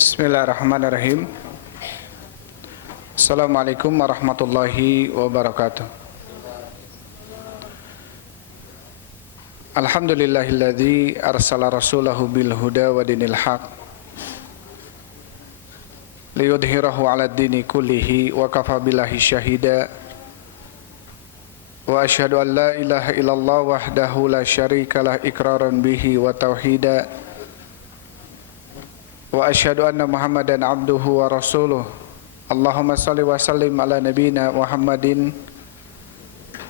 Bismillahirrahmanirrahim. Assalamualaikum warahmatullahi wabarakatuh. Alhamdulillahilladzi arsala rasulahu bil huda wa dinil haq liyudhhirahu 'alad dini kullihi wa kafa billahi syahida. Wa asyhadu an la ilaha illallah wahdahu la syarikalah iqraran bihi wa tauhida. Wa asyhadu anna Muhammadan abduhu wa rasuluh. Allahumma salli wa sallim ala nabiyyina Muhammadin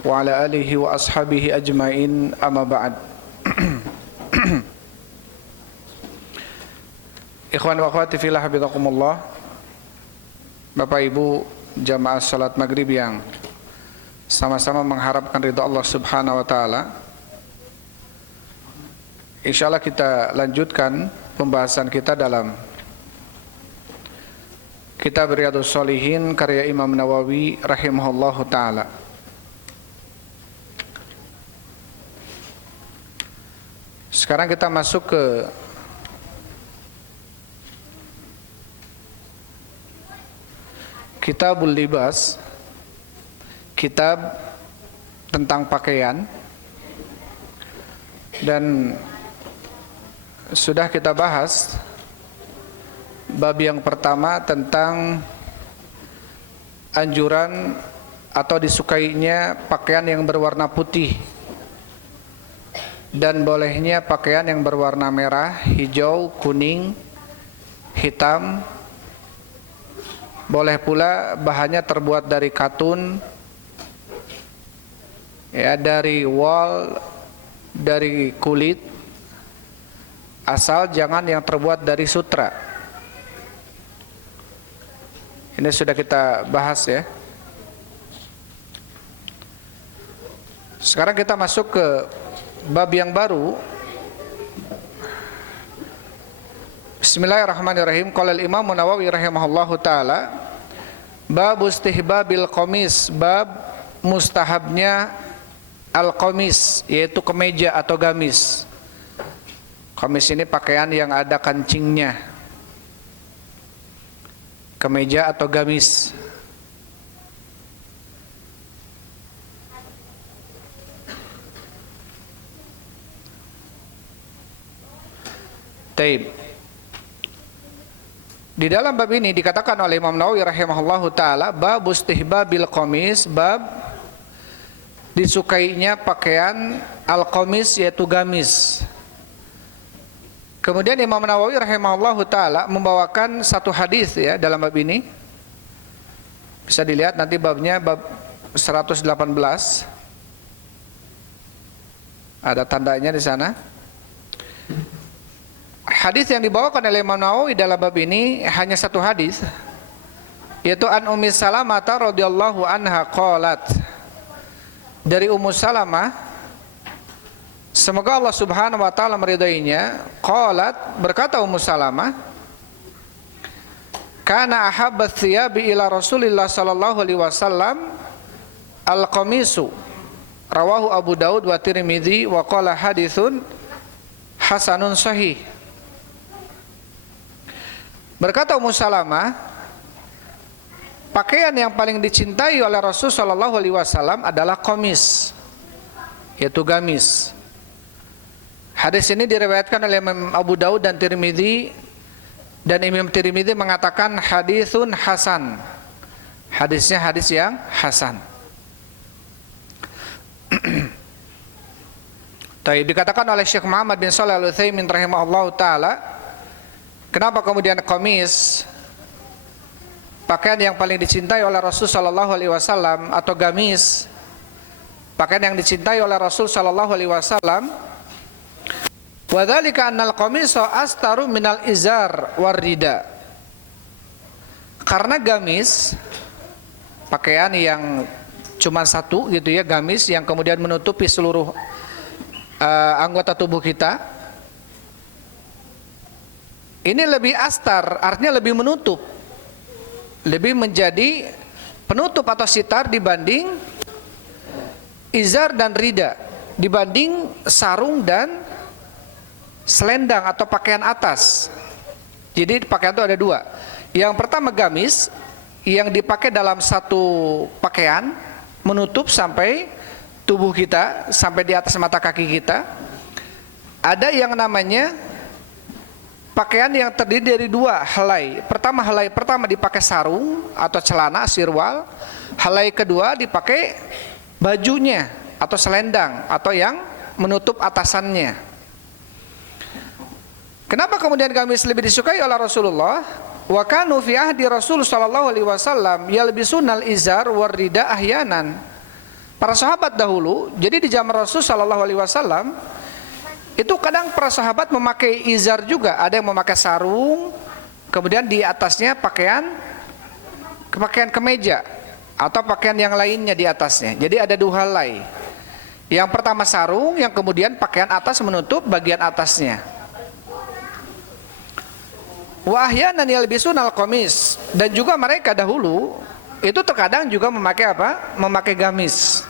wa ala alihi wa ashabihi ajmain, amma ba'd. Ikhwan wa akhwati fillah, hafizakumullah. Bapak Ibu jamaah salat maghrib yang sama-sama mengharapkan ridha Allah Subhanahu wa taala. Insyaallah kita lanjutkan pembahasan kita dalam kitab Riyadhus Shalihin karya Imam Nawawi rahimahullahu taala. Sekarang kita masuk ke Kitabul Libas, kitab tentang pakaian, dan sudah kita bahas bab yang pertama tentang anjuran atau disukainya pakaian yang berwarna putih dan bolehnya pakaian yang berwarna merah, hijau, kuning, hitam. Boleh pula bahannya terbuat dari katun, ya, dari wol, dari kulit, asal jangan yang terbuat dari sutra. Ini sudah kita bahas ya. Sekarang kita masuk ke bab yang baru. Bismillahirrahmanirrahim. Qala al-Imam Nawawi rahimahullahu taala, bab istihbabil qamis, bab mustahabnya al-qamis, yaitu kemeja atau gamis. Qamis ini pakaian yang ada kancingnya, kemeja atau gamis. Taib. Di dalam bab ini dikatakan oleh Imam Nawawi rahimahullahu taala, bab istihbabil qamis, bab disukainya pakaian al-qamis, yaitu gamis. Kemudian Imam Nawawi rahimahullahu taala membawakan satu hadis ya dalam bab ini. Bisa dilihat nanti babnya, bab 118. Ada tandanya di sana. Hadis yang dibawakan oleh Imam Nawawi dalam bab ini hanya satu hadis, yaitu an Ummi Salamah radhiyallahu anha qalat, dari Ummu Salamah, semoga Allah Subhanahu wa taala meridainya, qalat, berkata Ummu Salamah, kana ahabbat thiyabi ila Rasulillah sallallahu alaihi wasallam al-qamisu, rawahu Abu Daud wa Tirmidzi wa qala haditsun hasanun sahih. Berkata Ummu Salamah, pakaian yang paling dicintai oleh Rasul sallallahu alaihi wasallam adalah qamis, yaitu gamis. Hadis ini diriwayatkan oleh Imam Abu Daud dan Tirmidzi, dan Imam Tirmidzi mengatakan haditsun hasan. Hadisnya hadis yang hasan. Taib, dikatakan oleh Syekh Muhammad bin Shalih Al-Utsaimin rahimahullahu taala, kenapa kemudian qamis, pakaian yang paling dicintai oleh Rasul sallallahu alaihi wasallam, atau gamis, pakaian yang dicintai oleh Rasul sallallahu alaihi wasallam, wa dzalika annal qamisa astaru minal izar warida. Karena gamis, pakaian yang cuma satu gitu ya, gamis yang kemudian menutupi seluruh anggota tubuh kita, ini lebih astar, artinya lebih menutup, lebih menjadi penutup atau sitar dibanding izar dan rida, dibanding sarung dan selendang atau pakaian atas. Jadi pakaian itu ada dua. Yang pertama gamis, yang dipakai dalam satu pakaian, menutup sampai tubuh kita, sampai di atas mata kaki kita. Ada yang namanya pakaian yang terdiri dari dua helai. Helai pertama dipakai sarung atau celana, sirwal. Helai kedua dipakai bajunya atau selendang atau yang menutup atasannya. Kenapa kemudian gamis lebih disukai oleh Rasulullah? Wa kanu fi ahdi Rasul sallallahu alaihi wasallam yalbisunal izar warida ahyanan. Para sahabat dahulu, jadi di zaman Rasul sallallahu alaihi wasallam itu kadang para sahabat memakai izar juga, ada yang memakai sarung, kemudian di atasnya pakaian kemeja atau pakaian yang lainnya di atasnya. Jadi ada dua helai. Yang pertama sarung, yang kemudian pakaian atas menutup bagian atasnya. Wa ahyanan yalbisunal qamis, dan juga mereka dahulu itu terkadang juga memakai apa? Memakai gamis.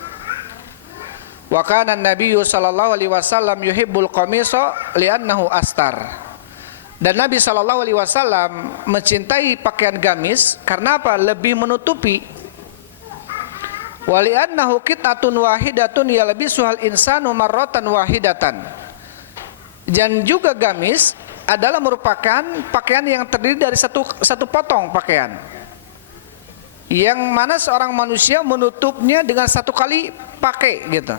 Wa kana an-nabiyyu sallallahu alaihi wasallam yuhibbul qamisa li'annahu astar. Dan Nabi sallallahu alaihi wasallam mencintai pakaian gamis karena apa? Lebih menutupi. Wa li'annahu qit'atun wahidatun yalbisuhal insanu marratan wahidatan. Dan juga gamis adalah merupakan pakaian yang terdiri dari satu potong pakaian, yang mana seorang manusia menutupnya dengan satu kali pakai gitu.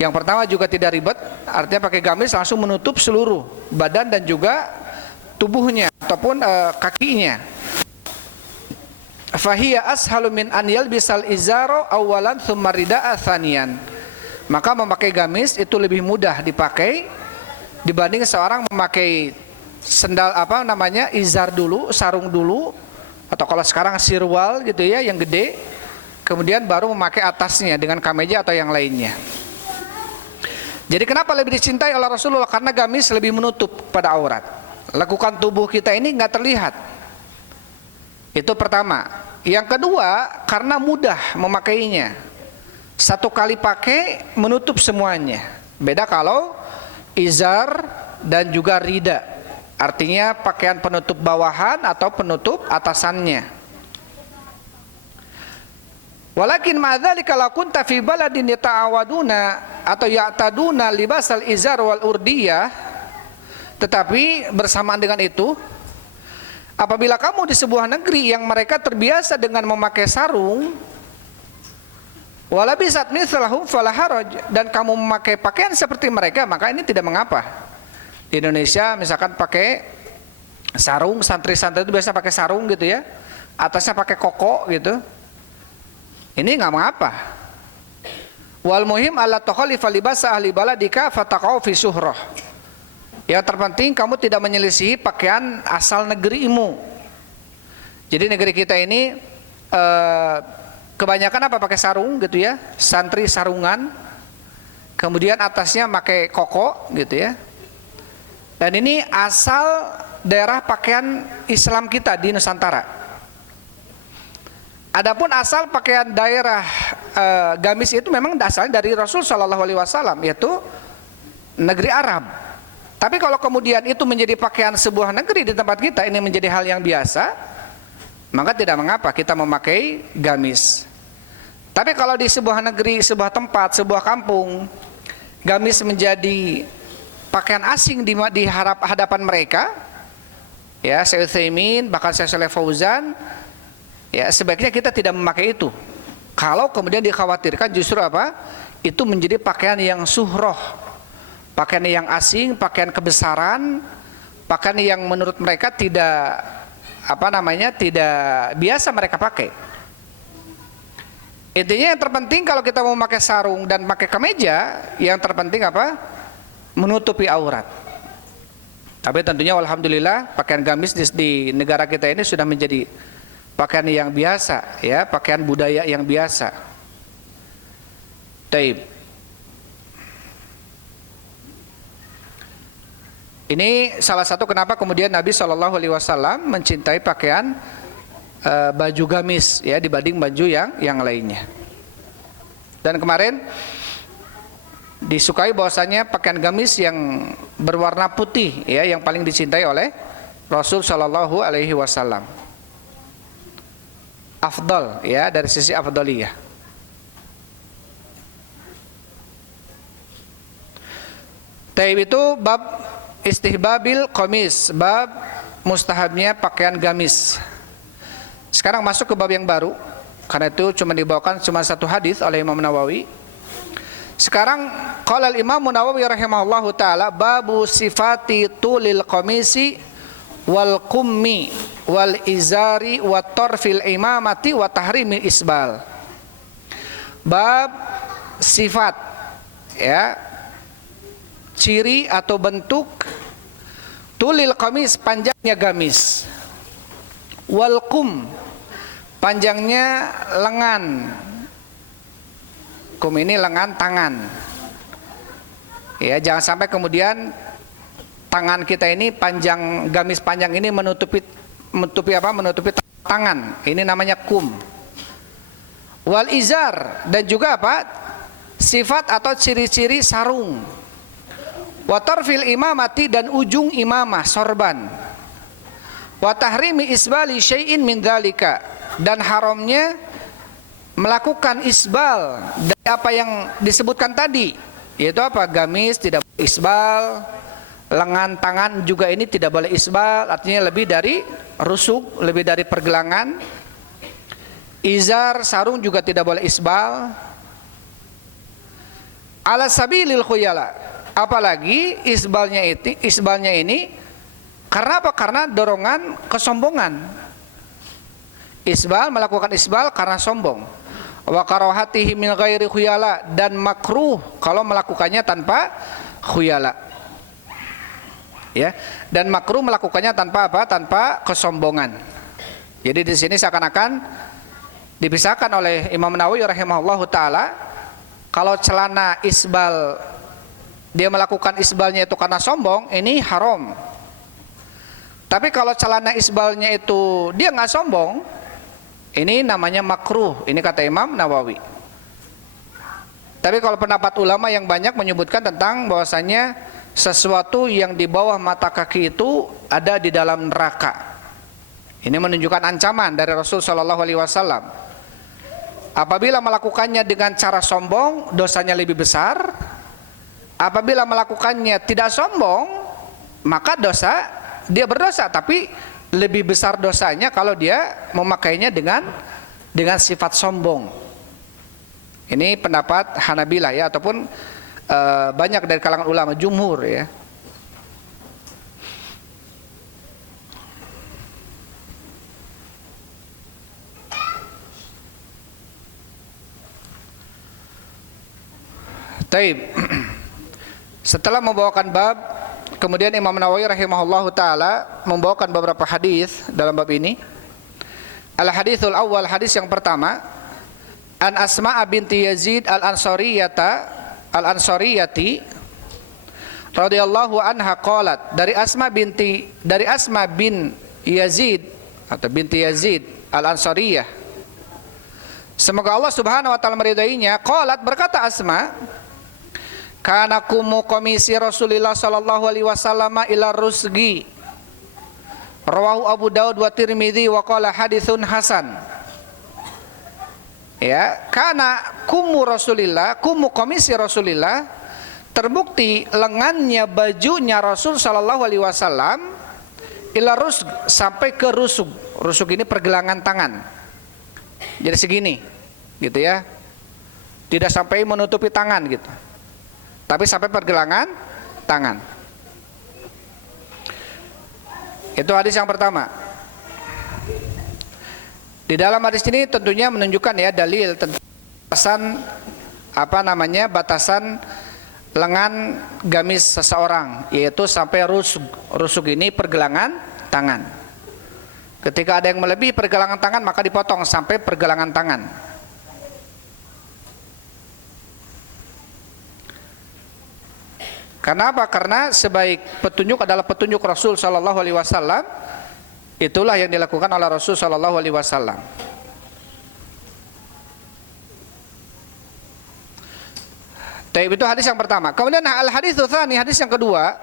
Yang pertama juga tidak ribet, artinya pakai gamis langsung menutup seluruh badan dan juga tubuhnya ataupun kakinya. Fahiya ashalu min an yalbisal izaro awalan thumma rida'a thaniyan. Maka memakai gamis itu lebih mudah dipakai dibanding seorang memakai sendal izar dulu, sarung dulu, atau kalau sekarang sirwal gitu ya, yang gede, kemudian baru memakai atasnya dengan kameja atau yang lainnya. Jadi kenapa lebih dicintai oleh Rasulullah? Karena gamis lebih menutup pada aurat. Lekukan tubuh kita ini nggak terlihat. Itu pertama. Yang kedua, karena mudah memakainya. Satu kali pakai menutup semuanya. Beda kalau izar dan juga rida, artinya pakaian penutup bawahan atau penutup atasannya. Walakin ma'dzalika la kunta fi baladin yata'awaduna atau ya'taduna libasal izar wal urdiyah. Tetapi bersamaan dengan itu, apabila kamu di sebuah negeri yang mereka terbiasa dengan memakai sarung, wala bisat mithlahum fala haraj, dan kamu memakai pakaian seperti mereka, maka ini tidak mengapa. Di Indonesia misalkan pakai sarung, santri-santri itu biasa pakai sarung gitu ya, atasnya pakai koko gitu. Ini nggak mengapa. Wal muhim alla tukhalifa libasa ahli baladika fataqau fi syuhrah. Yang terpenting kamu tidak menyelisihi pakaian asal negerimu. Jadi negeri kita ini kebanyakan apa? Pakai sarung gitu ya, santri sarungan, kemudian atasnya pakai koko gitu ya. Dan ini asal daerah pakaian Islam kita di Nusantara. Adapun asal pakaian daerah gamis itu memang asalnya dari Rasul Shallallahu Alaihi Wasallam, yaitu negeri Arab. Tapi kalau kemudian itu menjadi pakaian sebuah negeri di tempat kita, ini menjadi hal yang biasa, maka tidak mengapa kita memakai gamis. Tapi kalau di sebuah negeri, sebuah tempat, sebuah kampung, gamis menjadi pakaian asing di hadapan mereka, ya, Syekh Utsaimin, bahkan Syekh Shalih Fauzan, ya, sebaiknya kita tidak memakai itu. Kalau kemudian dikhawatirkan justru apa? Itu menjadi pakaian yang suhroh, pakaian yang asing, pakaian kebesaran, pakaian yang menurut mereka tidak tidak biasa mereka pakai. Intinya yang terpenting kalau kita mau pakai sarung dan pakai kemeja, yang terpenting apa? Menutupi aurat. Tapi tentunya alhamdulillah pakaian gamis di negara kita ini sudah menjadi pakaian yang biasa, ya, pakaian budaya yang biasa. Taib. Ini salah satu kenapa kemudian Nabi Shallallahu Alaihi Wasallam mencintai pakaian baju gamis, ya, dibanding baju yang lainnya. Dan kemarin disukai bahwasanya pakaian gamis yang berwarna putih, ya, yang paling dicintai oleh Rasul Shallallahu Alaihi Wasallam. Afdal, ya, dari sisi afdaliyah. Taib itu bab istihbabil qamis, bab mustahabnya pakaian gamis. Sekarang masuk ke bab yang baru, karena itu cuma dibawakan cuma satu hadis oleh Imam Nawawi. Sekarang qala al-Imam Nawawi rahimahullahu taala babu sifati tulil qamisi wal qummi wal izari wa tarfil imamati wa tahrimi isbal. Bab sifat, ya, ciri atau bentuk tulil qamis, panjangnya gamis, wal qum, panjangnya lengan. Kum ini lengan tangan, ya, jangan sampai kemudian tangan kita ini panjang, gamis panjang ini menutupi tangan. Ini namanya kum. Wal izar, dan juga apa? Sifat atau ciri-ciri sarung. Wa tarfil imamati, dan ujung imamah, sorban. Wa tahrimi isbali syai'in min dzalika, dan haramnya melakukan isbal dari apa yang disebutkan tadi, yaitu apa? Gamis tidak boleh isbal, lengan tangan juga ini tidak boleh isbal, artinya lebih dari rusuk, lebih dari pergelangan. Izar, sarung juga tidak boleh isbal. Ala sabilil khuyala, apalagi isbalnya ini karena apa? Karena dorongan kesombongan. Isbal, melakukan isbal karena sombong. Wa karahatihi min ghairi khuyala, dan makruh kalau melakukannya tanpa khuyala. Ya, dan makruh melakukannya tanpa apa? Tanpa kesombongan. Jadi di sini seakan-akan dipisahkan oleh Imam Nawawi rahimahullahu taala, kalau celana isbal dia melakukan isbalnya itu karena sombong, ini haram. Tapi kalau celana isbalnya itu dia nggak sombong, ini namanya makruh. Ini kata Imam Nawawi. Tapi kalau pendapat ulama yang banyak menyebutkan tentang bahwasanya sesuatu yang di bawah mata kaki itu ada di dalam neraka. Ini menunjukkan ancaman dari Rasul Shallallahu Alaihi Wasallam. Apabila melakukannya dengan cara sombong, dosanya lebih besar. Apabila melakukannya tidak sombong, maka dia berdosa, tapi lebih besar dosanya kalau dia memakainya dengan sifat sombong. Ini pendapat Hanabilah, ya, ataupun banyak dari kalangan ulama jumhur, ya. Taib. Setelah membawakan bab, kemudian Imam Nawawi rahimahullahu taala membawakan beberapa hadis dalam bab ini. Al haditsul awal, hadis yang pertama, an Asma binti Yazid al-Ansariyati radhiyallahu anha qalat, dari Asma bin Yazid atau binti Yazid al-Ansariyah, semoga Allah Subhanahu wa taala meridainya, qalat, berkata Asma, kana kumu komisi Rasulillah sallallahu alaihi wasallam ila rusgi, rawahu Abu Daud wa Tirmidzi wa qala haditsun hasan. Ya, karena kumu Rasulillah, kumu komisi Rasulillah, terbukti lengannya bajunya Rasul sallallahu alaihi wasallam ila rusg, sampai ke rusuk. Rusuk ini pergelangan tangan. Jadi segini, gitu ya. Tidak sampai menutupi tangan gitu, tapi sampai pergelangan tangan. Itu hadis yang pertama. Di dalam hadis ini tentunya menunjukkan, ya, dalil tentang batasan lengan gamis seseorang, yaitu sampai rusuk. Rusuk ini pergelangan tangan. Ketika ada yang melebihi pergelangan tangan, maka dipotong sampai pergelangan tangan. Karena apa? Karena sebaik petunjuk adalah petunjuk Rasul sallallahu alaihi wasallam. Itulah yang dilakukan oleh Rasul sallallahu alaihi wasallam. Taib, itu hadis yang pertama. Kemudian al hadits tsani, hadis yang kedua,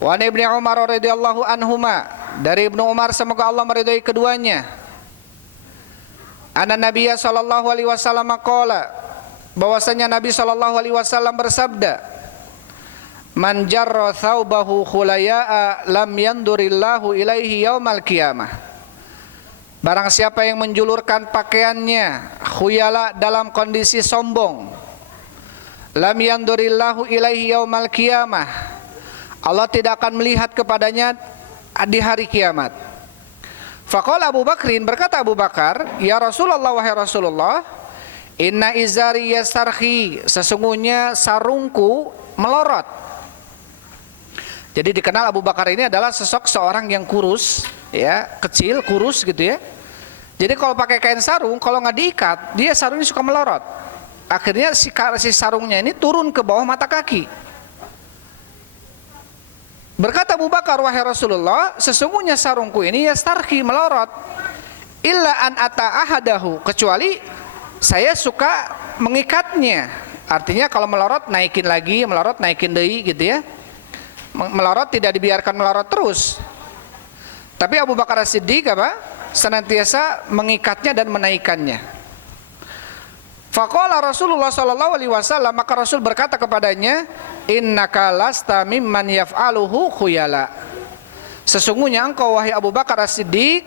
Wa an Ibnu Umar radhiyallahu anhuma, dari Ibnu Umar semoga Allah meridhai keduanya, anna Nabiyya sallallahu alaihi wasallam qala, bahwasanya Nabi sallallahu alaihi wasallam bersabda, man jarra thawbahu khulaya'a lam yandurillahu ilaihi yaumal qiyamah, barang siapa yang menjulurkan pakaiannya khuyala dalam kondisi sombong, lam yandurillahu ilaihi yaumal qiyamah, Allah tidak akan melihat kepadanya di hari kiamat. Faqala Abu Bakrin, berkata Abu Bakar, ya Rasulullah, wahai Rasulullah, inna izari yastarhi, sesungguhnya sarungku melorot. Jadi dikenal Abu Bakar ini adalah seorang yang kurus, ya, kecil, kurus gitu ya. Jadi kalau pakai kain sarung, kalau nggak diikat, dia sarungnya suka melorot. Akhirnya si sarungnya ini turun ke bawah mata kaki. Berkata Abu Bakar, wahai Rasulullah, sesungguhnya sarungku ini yastarhi, melorot, illa an ata ahadahu, kecuali saya suka mengikatnya. Artinya kalau melorot naikin lagi, melorot naikin deui gitu ya. Melorot tidak dibiarkan melorot terus. Tapi Abu Bakar As-Siddiq apa? Senantiasa mengikatnya dan menaikkannya. Faqala Rasulullah sallallahu alaihi wasallam, maka Rasul berkata kepadanya, innaka lasta mimman yaf'aluhu khuyala, sesungguhnya engkau wahai Abu Bakar As-Siddiq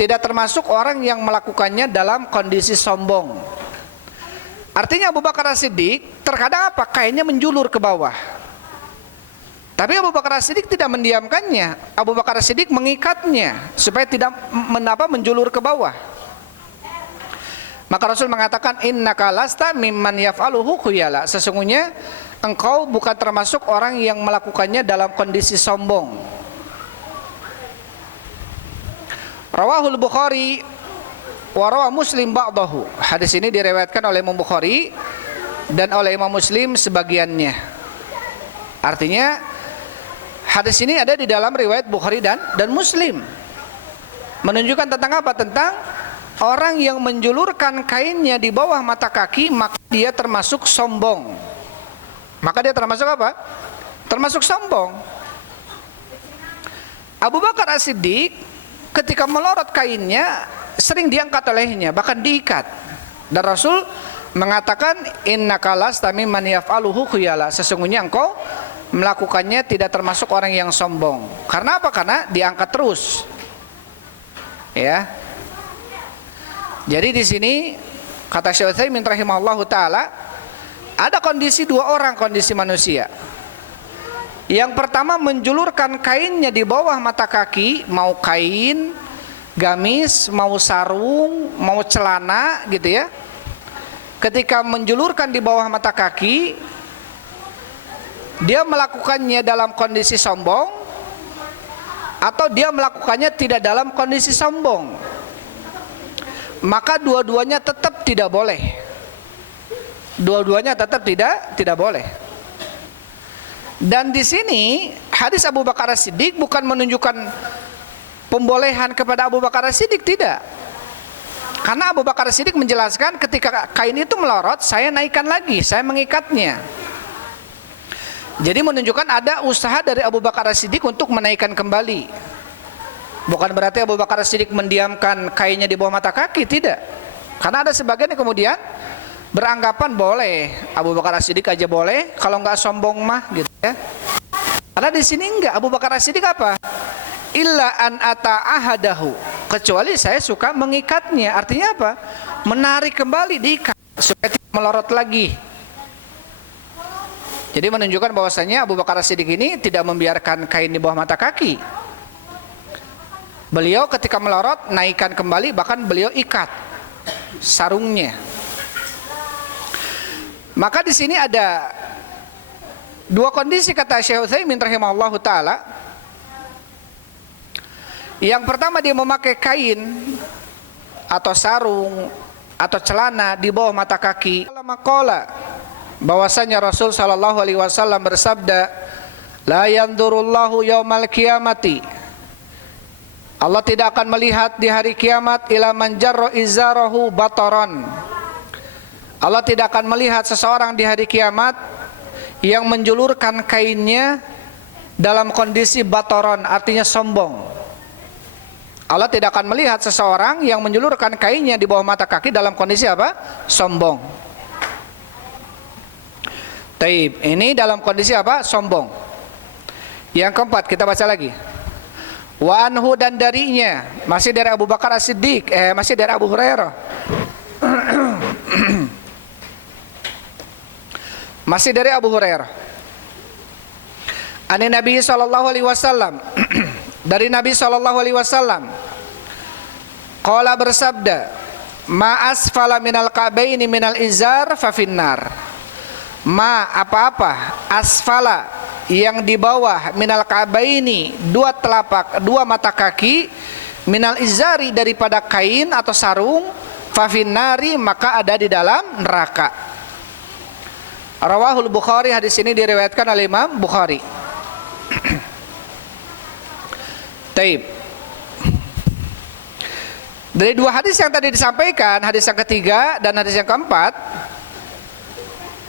tidak termasuk orang yang melakukannya dalam kondisi sombong. Artinya Abu Bakar As-Siddiq terkadang apa? Kainnya menjulur ke bawah. Tapi Abu Bakar As-Siddiq tidak mendiamkannya. Abu Bakar As-Siddiq mengikatnya supaya tidak menjulur ke bawah. Maka Rasul mengatakan, innaka lasta mimman yaf'aluhu khuyala, sesungguhnya engkau bukan termasuk orang yang melakukannya dalam kondisi sombong. Rawahul Bukhari wa rawa Muslim ba'dahu, hadis ini diriwayatkan oleh Imam Bukhari dan oleh Imam Muslim sebagiannya. Artinya hadis ini ada di dalam riwayat Bukhari dan Muslim, menunjukkan tentang apa? Tentang orang yang menjulurkan kainnya di bawah mata kaki, maka dia termasuk sombong. Maka dia termasuk apa? Termasuk sombong. Abu Bakar As-Siddiq ketika melorot kainnya sering diangkat olehnya, bahkan diikat. Dan Rasul mengatakan, innaka lasta mimman yaf'aluhu khuyala, sesungguhnya engkau melakukannya tidak termasuk orang yang sombong. Karena apa? Karena diangkat terus. Ya. Jadi di sini kata Syekh Utsaimin rahimahullahu taala, ada kondisi dua orang, kondisi manusia. Yang pertama menjulurkan kainnya di bawah mata kaki, mau kain, gamis, mau sarung, mau celana gitu ya. Ketika menjulurkan di bawah mata kaki, dia melakukannya dalam kondisi sombong atau dia melakukannya tidak dalam kondisi sombong, maka dua-duanya tetap tidak boleh. Dua-duanya tetap tidak boleh. Dan di sini hadis Abu Bakar As-Siddiq bukan menunjukkan pembolehan kepada Abu Bakar As-Siddiq, tidak. Karena Abu Bakar As-Siddiq menjelaskan, ketika kain itu melorot, saya naikkan lagi, saya mengikatnya. Jadi menunjukkan ada usaha dari Abu Bakar As-Siddiq untuk menaikkan kembali. Bukan berarti Abu Bakar As-Siddiq mendiamkan kainnya di bawah mata kaki, tidak. Karena ada sebagian yang kemudian beranggapan boleh, Abu Bakar As-Siddiq aja boleh, kalau nggak sombong mah gitu ya. Karena di sini enggak, Abu Bakar As-Siddiq apa? Illa an ata ahadahu, kecuali saya suka mengikatnya. Artinya apa? Menarik kembali, diikat supaya tidak melorot lagi. Jadi menunjukkan bahwasanya Abu Bakar As-Siddiq ini tidak membiarkan kain di bawah mata kaki. Beliau ketika melorot naikkan kembali, bahkan beliau ikat sarungnya. Maka di sini ada dua kondisi kata Syekh Utsaimin rahimahullahu taala. Yang pertama, dia memakai kain atau sarung atau celana di bawah mata kaki. Maqala, bahwasanya Rasul sallallahu alaihi wasallam bersabda, la yanzurullahu yaumal qiyamati, Allah tidak akan melihat di hari kiamat ila man jarra izarahu bataran, Allah tidak akan melihat seseorang di hari kiamat yang menjulurkan kainnya dalam kondisi batoron, artinya sombong. Allah tidak akan melihat seseorang yang menjulurkan kainnya di bawah mata kaki dalam kondisi apa? Sombong. Taib, ini dalam kondisi apa? Sombong. Yang keempat, kita baca lagi. Wa anhu, dan darinya, masih dari Abu Bakar As-Siddiq, masih dari Abu Hurairah. Masih dari Abu Hurairah. Ani Nabi sallallahu alaihi wasallam, dari Nabi sallallahu alaihi wasallam, qala, bersabda, ma asfala minal ka'baini minal izar fa finnar. Ma, apa-apa, asfala, yang di bawah, minal ka'baini, dua telapak, dua mata kaki, minal izari, daripada kain atau sarung, fa finnari, maka ada di dalam neraka. Rawahul Bukhari, hadis ini diriwayatkan oleh Imam Bukhari. Taib. Dari dua hadis yang tadi disampaikan, hadis yang ketiga dan hadis yang keempat,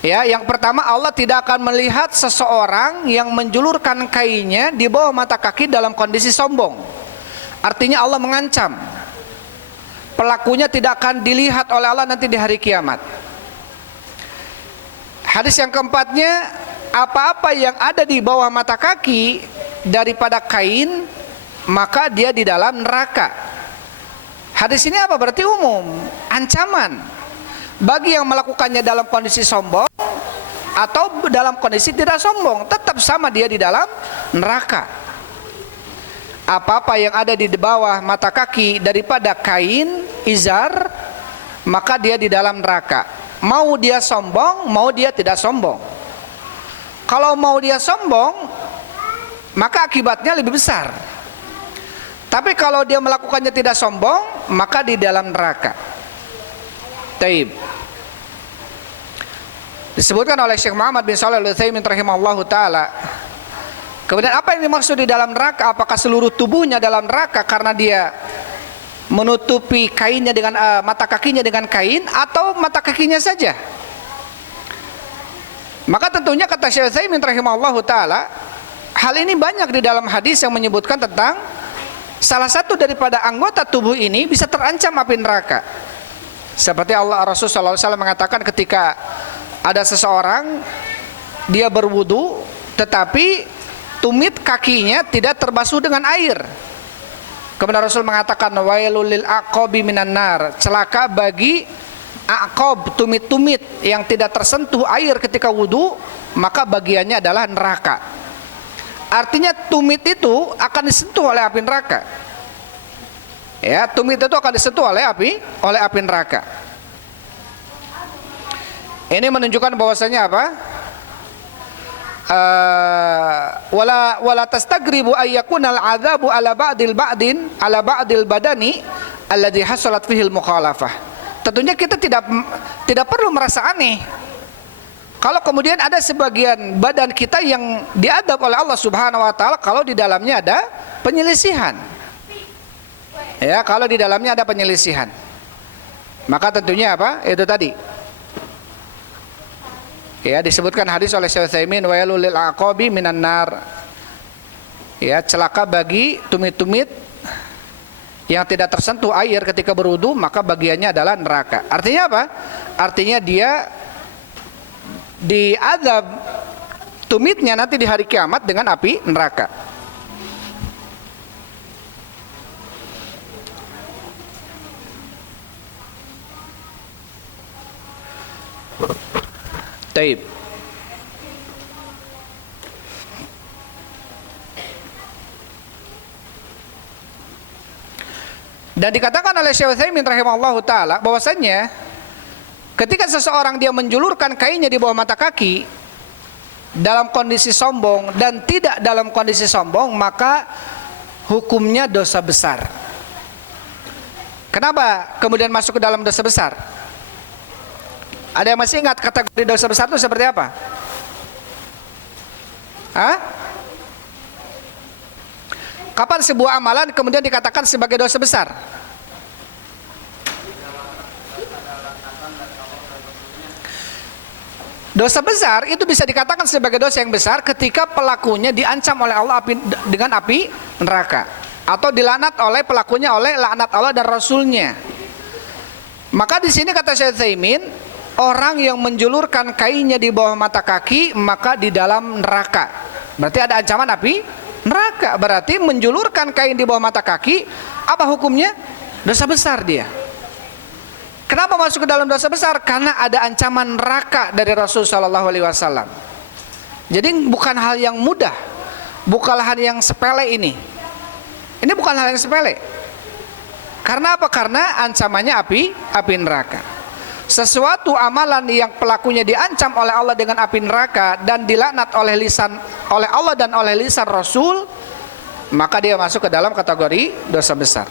ya, yang pertama, Allah tidak akan melihat seseorang yang menjulurkan kainnya di bawah mata kaki dalam kondisi sombong. Artinya Allah mengancam pelakunya tidak akan dilihat oleh Allah nanti di hari kiamat. Hadis yang keempatnya, apa-apa yang ada di bawah mata kaki daripada kain, maka dia di dalam neraka. Hadis ini apa? Berarti umum, ancaman bagi yang melakukannya dalam kondisi sombong atau dalam kondisi tidak sombong, tetap sama dia di dalam neraka. Apa-apa yang ada di bawah mata kaki daripada kain, izar, maka dia di dalam neraka. Mau dia sombong, mau dia tidak sombong. Kalau mau dia sombong, maka akibatnya lebih besar. Tapi kalau dia melakukannya tidak sombong, maka di dalam neraka. Taib. Disebutkan oleh Syekh Muhammad bin Shalih Al-Utsaimin rahimahullahu taala. Kemudian apa yang dimaksud di dalam neraka? Apakah seluruh tubuhnya dalam neraka karena dia menutupi kainnya dengan mata kakinya dengan kain, atau mata kakinya saja? Maka tentunya kata Syekh Utsaimin rahimahullahu taala, hal ini banyak di dalam hadis yang menyebutkan tentang salah satu daripada anggota tubuh ini bisa terancam api neraka. Seperti Rasul sallallahu alaihi wasallam mengatakan, ketika ada seseorang dia berwudu tetapi tumit kakinya tidak terbasuh dengan air. Kemudian Rasul mengatakan, wailul lil aqabi minan nar, celaka bagi aqab, tumit-tumit yang tidak tersentuh air ketika wudu, maka bagiannya adalah neraka. Artinya tumit itu akan disentuh oleh api neraka. Ya, tumit itu akan disentuh oleh api neraka. Ini menunjukkan bahwasanya apa? Wala tastagribu ayyakunal adzabu ala ba'dil badani alladhi hasalat fihil mukhalafah. Tentunya kita tidak perlu merasa aneh kalau kemudian ada sebagian badan kita yang diadab oleh Allah Subhanahu wa taala kalau di dalamnya ada penyelisihan. Ya, kalau di dalamnya ada penyelisihan. Maka tentunya apa? Itu tadi. Ya, disebutkan hadis oleh Syekh Utsaimin, wailul lil aqabi minan nar. Ya, celaka bagi tumit-tumit yang tidak tersentuh air ketika berwudu, maka bagiannya adalah neraka. Artinya apa? Artinya dia diazab tumitnya nanti di hari kiamat dengan api neraka. Taib. Dan dikatakan oleh Syekh Utsaimin rahimahullahu taala bahwasanya ketika seseorang dia menjulurkan kainnya di bawah mata kaki dalam kondisi sombong dan tidak dalam kondisi sombong, maka hukumnya dosa besar. Kenapa kemudian masuk ke dalam dosa besar? Ada yang masih ingat kategori dosa besar itu seperti apa? Hah? Kapan sebuah amalan kemudian dikatakan sebagai dosa besar? Dosa besar itu bisa dikatakan sebagai dosa yang besar ketika pelakunya diancam oleh Allah dengan api neraka, atau dilaknat oleh pelakunya oleh laknat Allah dan Rasulnya. Maka di sini kata Syekh Utsaimin, orang yang menjulurkan kainnya di bawah mata kaki maka di dalam neraka. Berarti ada ancaman api neraka. Berarti menjulurkan kain di bawah mata kaki, apa hukumnya? Dosa besar dia. Kenapa masuk ke dalam dosa besar? Karena ada ancaman neraka dari Rasul sallallahu alaihi wasallam. Jadi bukan hal yang mudah, bukan hal yang sepele ini. Ini bukan hal yang sepele. Karena apa? Karena ancamannya api neraka. Sesuatu amalan yang pelakunya diancam oleh Allah dengan api neraka dan dilaknat oleh Allah dan oleh lisan Rasul, maka dia masuk ke dalam kategori dosa besar.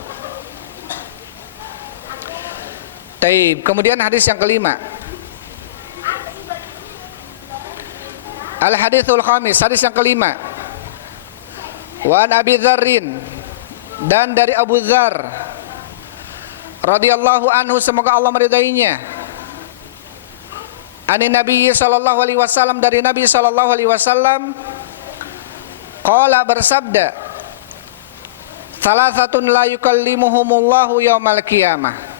Taib. Kemudian hadis yang kelima. Al-hadithul khamis, hadis yang kelima. Wa an Abi Dzarrin, dan dari Abu Dzar radhiyallahu anhu, semoga Allah meridainya. Ani Nabi sallallahu alaihi wasallam, dari Nabi sallallahu alaihi wasallam, qala, bersabda, salasatun la yukallimuhumullahu yaumal qiyamah.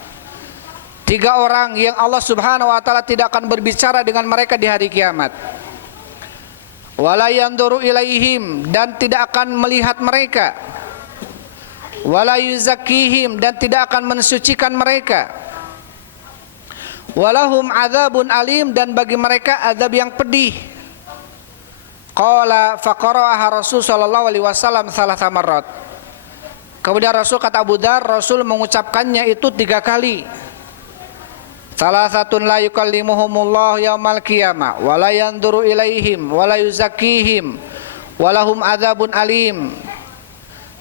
3 orang yang Allah subhanahu wa ta'ala tidak akan berbicara dengan mereka di hari kiamat. Wala yanzuru ilaihim, dan tidak akan melihat mereka. Wala yuzakkihim, dan tidak akan mensucikan mereka. Walahum adzabun alim, dan bagi mereka azab yang pedih. Qala faqara'aha Rasul sallallahu alaihi wasallam thalatha marrat. Kemudian Rasul, kata Abu Dzar, Rasul mengucapkannya itu 3 kali. Salasatun la yukallimuhumullah yaumal qiyamah wa la yanzuru ilaihim wa la yuzakkihim wa lahum adzabun alim.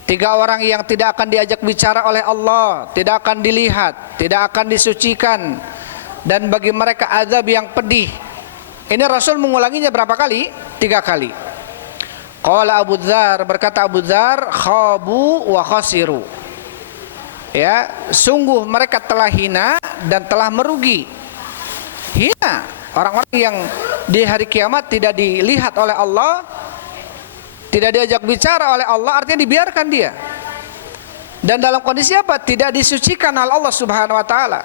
3 orang yang tidak akan diajak bicara oleh Allah, tidak akan dilihat, tidak akan disucikan, dan bagi mereka azab yang pedih. Ini Rasul mengulanginya berapa kali? 3 kali. Qala Abu Dzar, berkata Abu Dzar, khabu wa khasiru. Ya, sungguh mereka telah hina dan telah merugi. Hina, orang-orang yang di hari kiamat tidak dilihat oleh Allah, tidak diajak bicara oleh Allah, artinya dibiarkan dia. Dan dalam kondisi apa? Tidak disucikan oleh Allah subhanahu wa ta'ala.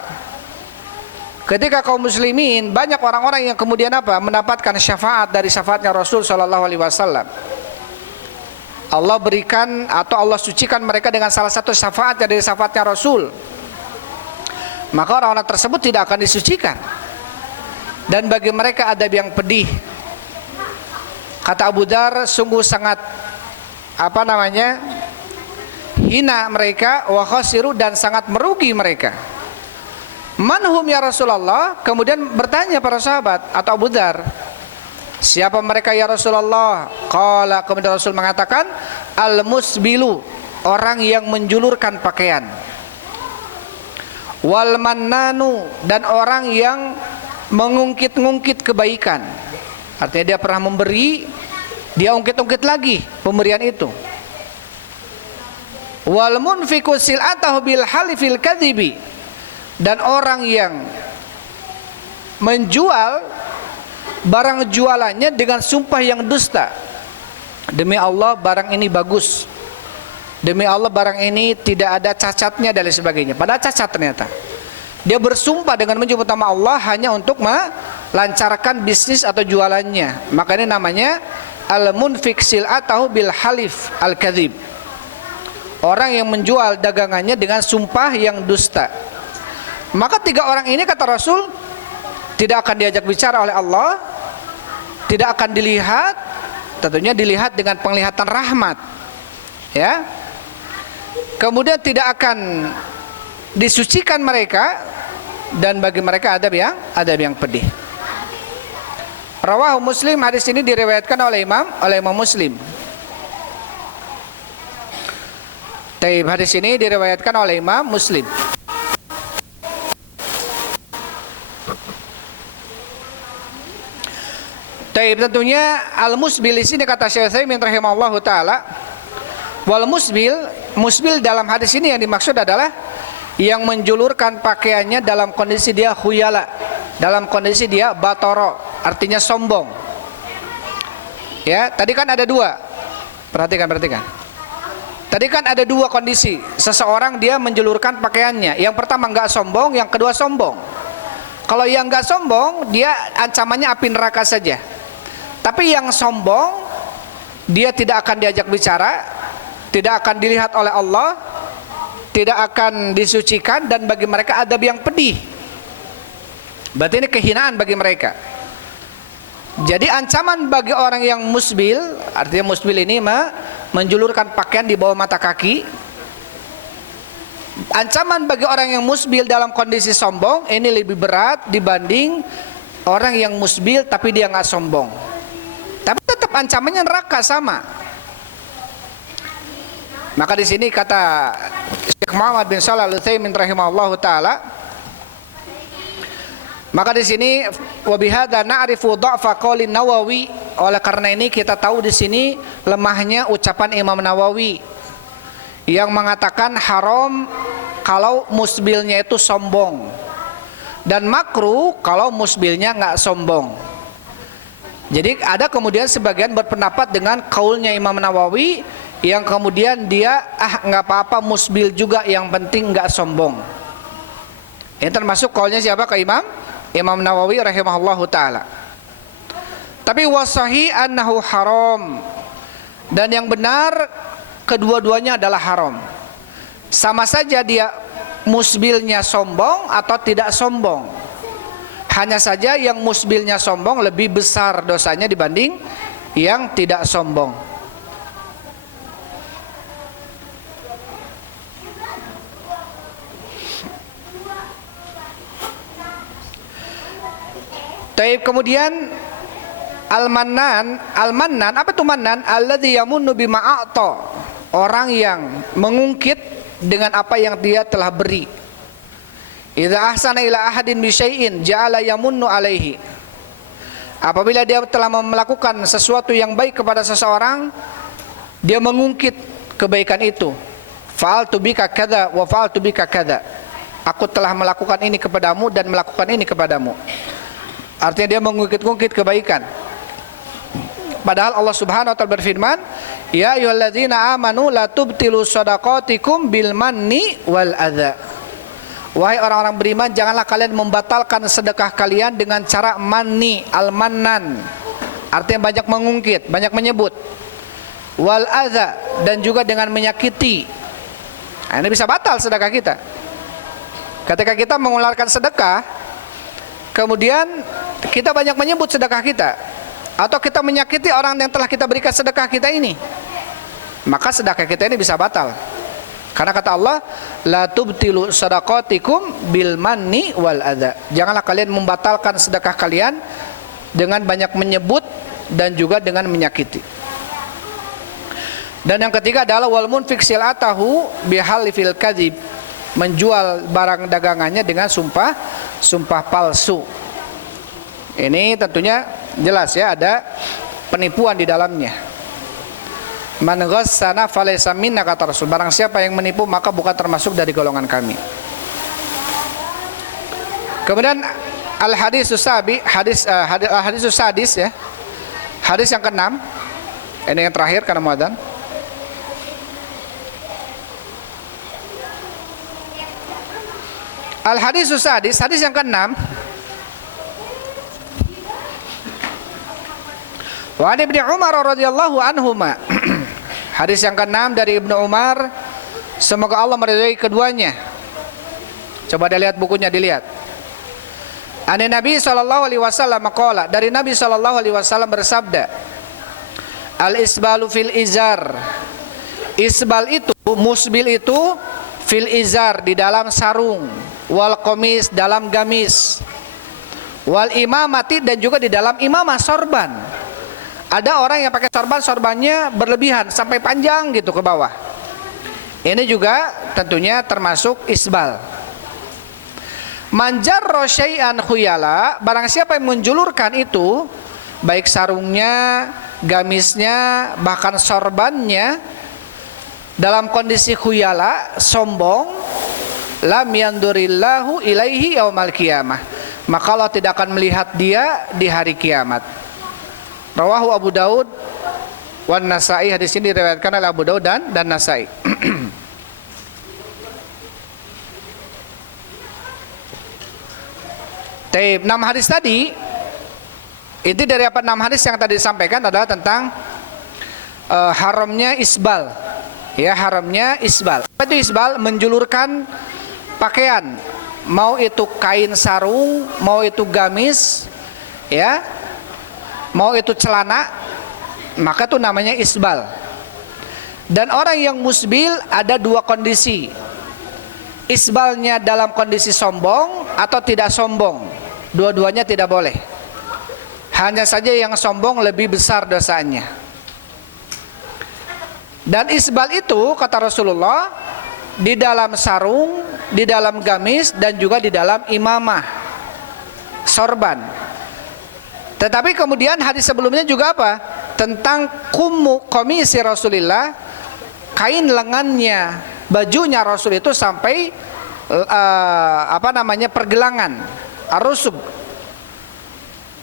Ketika kaum muslimin, banyak orang-orang yang kemudian apa? Mendapatkan syafaat dari syafaatnya Rasul sallallahu alaihi wasallam. Allah berikan atau Allah sucikan mereka dengan salah satu syafaat dari syafaatnya Rasul. Maka orang-orang tersebut tidak akan disucikan, dan bagi mereka adab yang pedih. Kata Abu Dzar, sungguh sangat hina mereka, wa khasiru, dan sangat merugi mereka. Manhum ya Rasulullah? Kemudian bertanya para sahabat atau Abu Dzar, siapa mereka ya Rasulullah? Qala, kemudian Rasul mengatakan, al-musbilu, orang yang menjulurkan pakaian. Wal mannanu, dan orang yang mengungkit-ungkit kebaikan. Artinya dia pernah memberi, dia ungkit-ungkit lagi pemberian itu. Wal munfiqu sil'atahu bil halifil kadhibi, dan orang yang menjual barang jualannya dengan sumpah yang dusta. Demi Allah barang ini bagus, demi Allah barang ini tidak ada cacatnya, dan lain sebagainya. Padahal cacat ternyata. Dia bersumpah dengan menyebut nama Allah hanya untuk melancarkan bisnis atau jualannya. Maka ini namanya al-munfiq sil'atahu bil halif al-kadzib. Orang yang menjual dagangannya dengan sumpah yang dusta. Maka 3 orang ini, kata Rasul, tidak akan diajak bicara oleh Allah, tidak akan dilihat, tentunya dilihat dengan penglihatan rahmat, ya. Kemudian tidak akan disucikan mereka, dan bagi mereka adab yang pedih. Rawahu Muslim, hadis ini diriwayatkan oleh Imam Muslim. Taib, hadis ini diriwayatkan oleh Imam Muslim. Taib, tentunya al-musbil di sini kata Syekh Utsaimin rahimahullahu taala, wal musbil dalam hadis ini yang dimaksud adalah yang menjulurkan pakaiannya dalam kondisi dia khuyala, dalam kondisi dia batoro, artinya sombong. Ya, tadi kan ada dua. Perhatikan. Tadi kan ada dua kondisi. Seseorang dia menjulurkan pakaiannya. Yang pertama nggak sombong, yang kedua sombong. Kalau yang nggak sombong, dia ancamannya api neraka saja. Tapi yang sombong, dia tidak akan diajak bicara, tidak akan dilihat oleh Allah, tidak akan disucikan, dan bagi mereka adab yang pedih. Berarti ini kehinaan bagi mereka. Jadi ancaman bagi orang yang musbil, artinya musbil ini menjulurkan pakaian di bawah mata kaki. Ancaman bagi orang yang musbil dalam kondisi sombong ini lebih berat dibanding orang yang musbil tapi dia nggak sombong. Tapi tetap ancamannya neraka sama. Maka di sini kata Syekh Muhammad bin Shalih Al-Utsaimin rahimahullahu taala, maka di sini wa bihadza na'rifu dha'fa qauli Nawawi. Oleh karena ini kita tahu di sini lemahnya ucapan Imam Nawawi yang mengatakan haram kalau musbilnya itu sombong dan makruh kalau musbilnya nggak sombong. Jadi ada kemudian sebagian berpendapat dengan kaulnya Imam Nawawi yang kemudian dia nggak apa-apa musbil juga, yang penting nggak sombong. Ini termasuk kaulnya siapa? Ke Imam Nawawi rahimahullahu ta'ala. Tapi wasahi annahu haram, dan yang benar kedua-duanya adalah haram. Sama saja dia musbilnya sombong atau tidak sombong. Hanya saja yang musbilnya sombong lebih besar dosanya dibanding yang tidak sombong. Taib, kemudian al-mannan, apa itu mannan? Alladzi yamunnu bima a'ta, orang yang mengungkit dengan apa yang dia telah beri. Idza ahsana ila ahadin bi syai'in ja'ala yamunnu alaihi. Apabila dia telah melakukan sesuatu yang baik kepada seseorang, dia mengungkit kebaikan itu. Fa'altu bika kadza wa fa'altu bika kadza. Aku telah melakukan ini kepadamu dan melakukan ini kepadamu. Artinya dia mengungkit-ungkit kebaikan. Padahal Allah Subhanahu wa taala berfirman, ya ayyuhalladzina amanu la tubtilu shadaqatikum bil manni wal adza. Wahai orang-orang beriman, janganlah kalian membatalkan sedekah kalian dengan cara manni, al-mannan. Artinya banyak mengungkit, banyak menyebut. Wal adza, dan juga dengan menyakiti. Nah, ini bisa batal sedekah kita. Ketika kita mengeluarkan sedekah, kemudian kita banyak menyebut sedekah kita, atau kita menyakiti orang yang telah kita berikan sedekah kita ini, maka sedekah kita ini bisa batal. Karena kata Allah, la tubtilu shadaqatikum bil manni wal adza. Janganlah kalian membatalkan sedekah kalian dengan banyak menyebut dan juga dengan menyakiti. Dan yang ketiga adalah wal munfiq silatahu bihalifil kadzib, menjual barang dagangannya dengan sumpah palsu. Ini tentunya jelas ya, ada penipuan di dalamnya. Man ghassana falaysa minna, kata Rasul. Barang siapa yang menipu maka bukan termasuk dari golongan kami. Kemudian al hadisus sabi, hadis sadis ya. Hadis yang ke-6. Ini yang terakhir karena muadzan. Al hadisus sadis, hadis yang ke-6. Wa an Ibnu Umar radhiyallahu anhuma. Hadis yang ke-6 dari Ibnu Umar, semoga Allah meridhai keduanya. Coba dilihat bukunya, dilihat. An Nabi sallallahu alaihi wasallam qala, dari Nabi sallallahu alaihi wasallam bersabda, al isbalu fil izar. Isbal itu, musbil itu fil izar, di dalam sarung, wal qamis, dalam gamis, wal imamati, dan juga di dalam imamah, sorban. Ada orang yang pakai sorban, sorbannya berlebihan sampai panjang gitu ke bawah. Ini juga tentunya termasuk isbal. Manjarro syai'an khuyala, barang siapa yang menjulurkan itu, baik sarungnya, gamisnya, bahkan sorbannya, dalam kondisi khuyala, sombong, lam yandurillahu ilaihi yaumal qiyamah, maka Allah tidak akan melihat dia di hari kiamat. Rawahu Abu Daud wan Nasai, hadis ini diriwayatkan oleh Abu Daud dan Nasai. Taib, 6 hadis tadi, inti dari apa 6 hadis yang tadi disampaikan adalah tentang haramnya isbal. Ya, haramnya isbal. Apa itu isbal? Menjulurkan pakaian, mau itu kain sarung, mau itu gamis, ya, mau itu celana, maka itu namanya isbal. Dan orang yang musbil ada 2 kondisi. Isbalnya dalam kondisi sombong atau tidak sombong. Dua-duanya tidak boleh. Hanya saja yang sombong lebih besar dosanya. Dan isbal itu kata Rasulullah di dalam sarung, di dalam gamis, dan juga di dalam imamah, sorban. Tetapi kemudian hadis sebelumnya juga apa? Tentang komisi Rasulullah, kain lengannya, bajunya Rasul itu sampai pergelangan, arusub.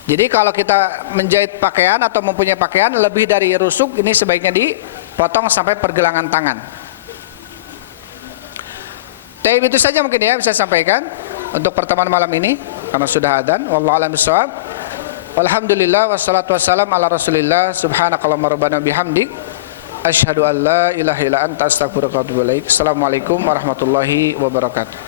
Jadi kalau kita menjahit pakaian atau mempunyai pakaian lebih dari rusuk, ini sebaiknya dipotong sampai pergelangan tangan. Tapi itu saja mungkin ya bisa sampaikan untuk pertemuan malam ini karena sudah adzan. Wallahu a'lam bishawab. Walhamdulillah wassalatu wassalam ala Rasulillah. Subhanakallahumma rabbana bihamdik asyhadu an la ilaha illa anta astaghfiruka wa atubu ilaik. Assalamualaikum warahmatullahi wabarakatuh.